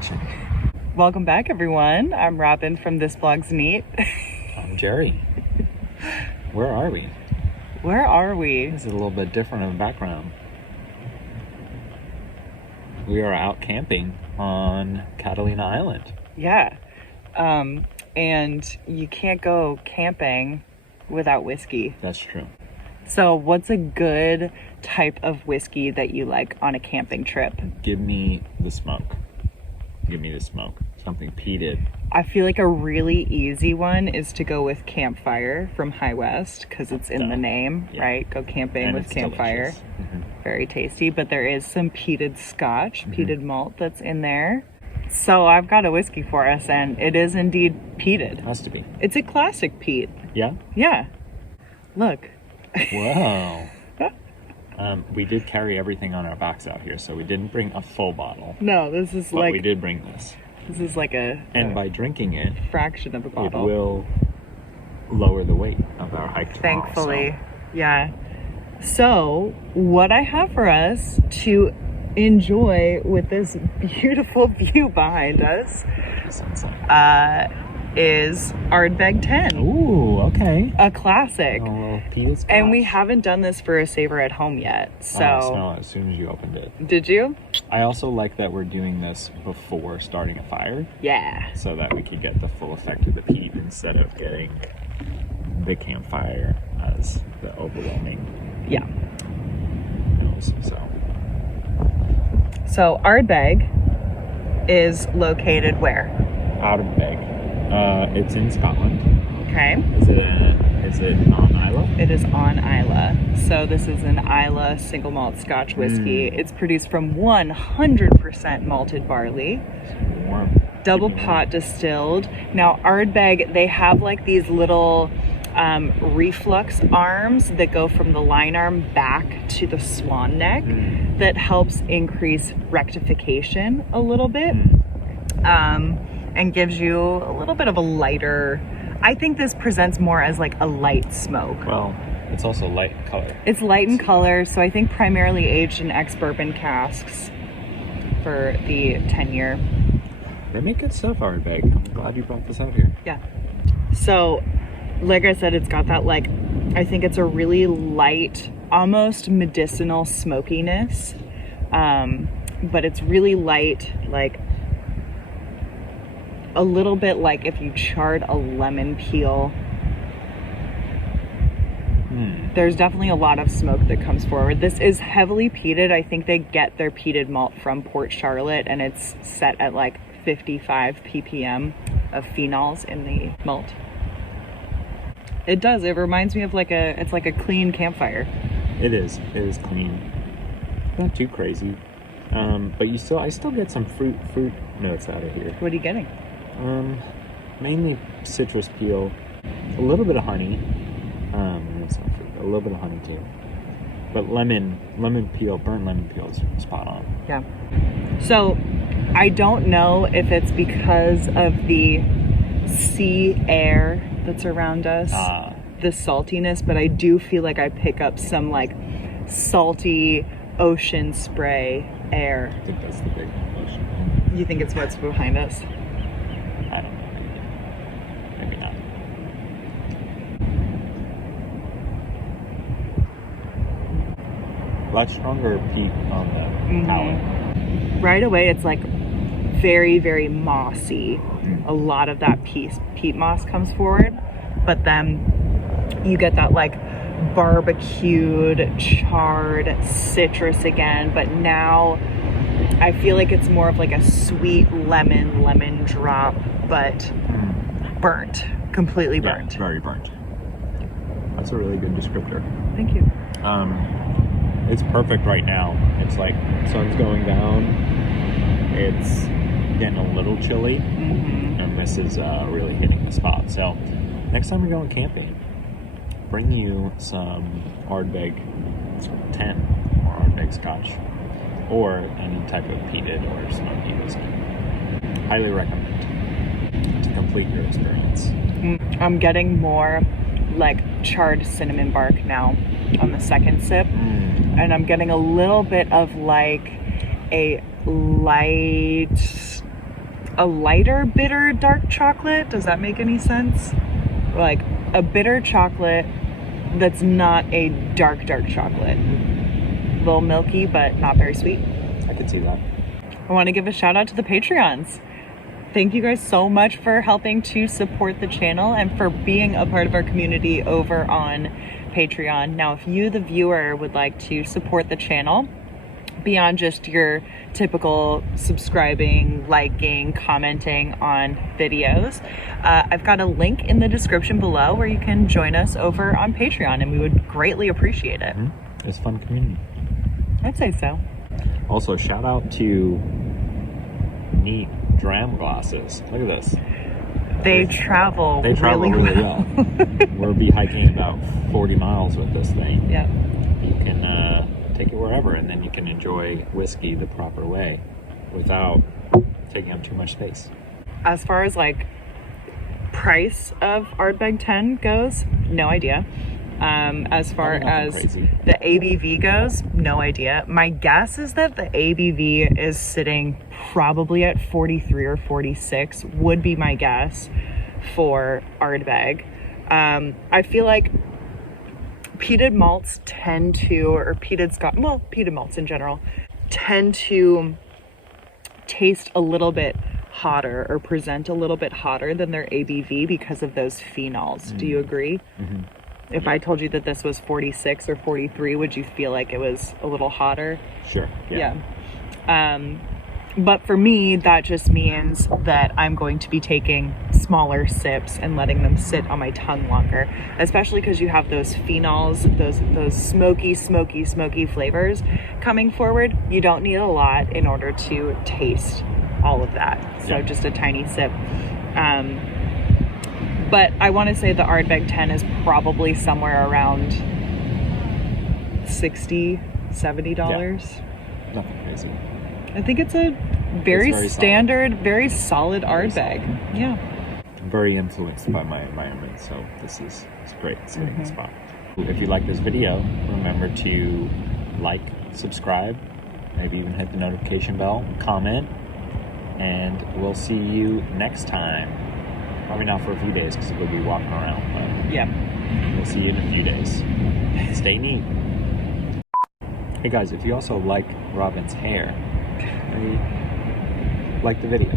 action. Welcome back, everyone. I'm Robin from This Blog's Neat. I'm Jerry. Where are we? Where are we? This is a little bit different of a background. We are out camping on Catalina Island. Yeah. And you can't go camping without whiskey. That's true. So what's a good type of whiskey that you like on a camping trip? Give me the smoke. Something peated. I feel like a really easy one is to go with Campfire from High West because it's in the name, right? Go camping And with it's Campfire. Very tasty. But there is some peated Scotch, peated malt that's in there. So I've got a whiskey for us, and it is indeed peated. It has to be. It's a classic peat. Yeah? Yeah. Look. Wow. We did carry everything on our backs out here, so we didn't bring a full bottle. No, this is but we did bring this. This is like and by drinking it, fraction of a bottle. It will lower the weight of our hike tomorrow. Thankfully. Yeah. So what I have for us to enjoy with this beautiful view behind us is Ardbeg 10. Ooh, okay. A classic. Peated Scotch. And we haven't done this for a Savor at home yet. So I smell it as soon as you opened it. Did you? I also like that we're doing this before starting a fire. Yeah. So that we could get the full effect of the peat instead of getting the campfire as the overwhelming nose. So Ardbeg is located where? Ardbeg. It's in Scotland. Okay. Is it on Islay? It is on Islay. So this is an Islay single malt Scotch whiskey. It's produced from 100% malted barley. Warm. Double pot distilled. Now Ardbeg, they have like these little reflux arms that go from the line arm back to the swan neck that helps increase rectification a little bit. And gives you a little bit of a lighter, I think this presents more as like a light smoke. Well, it's also light in color. It's light in color, so I think primarily aged in ex-bourbon casks for the 10-year. They make good stuff, Ardbeg. I'm glad you brought this out here. Yeah. So, like I said, it's got that like, I think it's a really light, almost medicinal smokiness. But it's really light, like a little bit like if you charred a lemon peel. There's definitely a lot of smoke that comes forward. This is heavily peated. I think they get their peated malt from Port Charlotte, and it's set at like 55 ppm of phenols in the malt. It does. It reminds me of it's like a clean campfire. It is clean. Not too crazy. But I still get some fruit notes out of here. What are you getting? Mainly citrus peel, a little bit of honey. That's not fruit, a little bit of honey too. But lemon peel, burnt lemon peel is spot on. Yeah. So I don't know if it's because of the sea air that's around us, the saltiness, but I do feel like I pick up some like salty ocean spray air. I think that's the big ocean. You think it's what's behind us? I don't know. Maybe not. A lot stronger peat on the palate. Right away, it's like very, very mossy. A lot of that peat moss comes forward, but then you get that like barbecued, charred citrus again, but now I feel like it's more of like a sweet lemon drop, but burnt, completely burnt. Yeah, very burnt. That's a really good descriptor. Thank you. It's perfect right now. It's like sun's going down. It's getting a little chilly, and this is really hitting the spot. So next time you're going camping, bring you some Ardbeg 10 or Ardbeg Scotch or any type of peated or smoky whiskey. Highly recommend to complete your experience. I'm getting more like charred cinnamon bark now on the second sip, and I'm getting a little bit of like a light a lighter bitter dark chocolate. Does that make any sense? Like a bitter chocolate that's not a dark chocolate. A little milky, but not very sweet. I could see that. I want to give a shout out to the Patreons. Thank you guys so much for helping to support the channel and for being a part of our community over on Patreon. Now, if you, the viewer, would like to support the channel beyond just your typical subscribing, liking, commenting on videos, I've got a link in the description below where you can join us over on Patreon, and we would greatly appreciate it. It's a fun community. I'd say so. Also, shout out to neat dram glasses. Look at this. They travel really well. We'll be hiking about 40 miles with this thing. Yeah. You can take it wherever, and then you can enjoy whiskey the proper way without taking up too much space. As far as like price of Ardbeg 10 goes, no idea. As far as the ABV goes, no idea. My guess is that the ABV is sitting probably at 43 or 46, would be my guess for Ardbeg. I feel like peated malts tend to, or peated Scotch, well, peated malts in general, tend to taste a little bit hotter or present a little bit hotter than their ABV because of those phenols. Do you agree? Mm-hmm. If I told you that this was 46 or 43, would you feel like it was a little hotter? Sure. Yeah. But for me, that just means that I'm going to be taking smaller sips and letting them sit on my tongue longer, especially because you have those phenols, those smoky flavors coming forward. You don't need a lot in order to taste all of that. So just a tiny sip. But I want to say the Ardbeg 10 is probably somewhere around $60, $70. Yeah. Nothing crazy. I think it's a very standard, very solid Ardbeg. Yeah. I'm very influenced by my environment, so this is great. It's hitting the spot. If you like this video, remember to like, subscribe, maybe even hit the notification bell, comment, and we'll see you next time. Probably not for a few days because we'll be walking around, but yeah, we'll see you in a few days. Stay neat. Hey guys, if you also like Robin's hair, maybe like the video.